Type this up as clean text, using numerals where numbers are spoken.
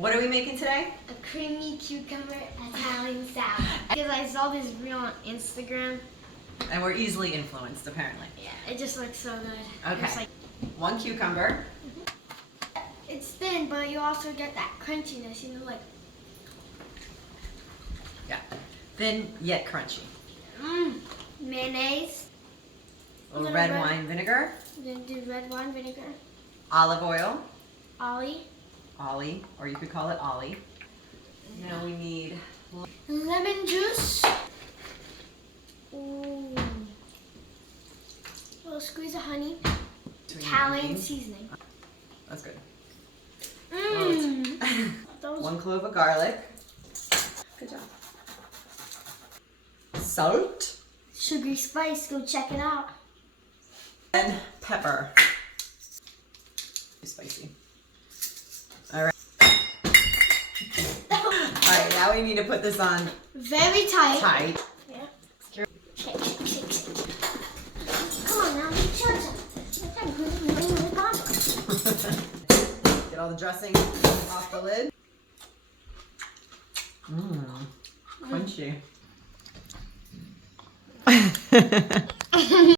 What are we making today? A creamy cucumber Italian salad. Because I saw this reel on Instagram. And we're easily influenced, apparently. Yeah, it just looks so good. Okay. It's like, 1 cucumber. it's thin, but you also get that crunchiness, you know, like. Yeah. Thin yet crunchy. Mayonnaise. A little red wine vinegar. We're gonna do red wine vinegar. Olive oil. Ollie. Ollie, or you could call it Ollie. Now we need Lemon juice. Ooh. A little squeeze of honey. Italian seasoning. That's good. Those 1 clove of garlic. Good job. Salt. sugary spice. Go check it out. And pepper. Too spicy. All right. All right, now we need to put this on Very tight. tight. Yeah. Shake, shake, shake, shake. Come on now, make sure Get all the dressing off the lid. Crunchy.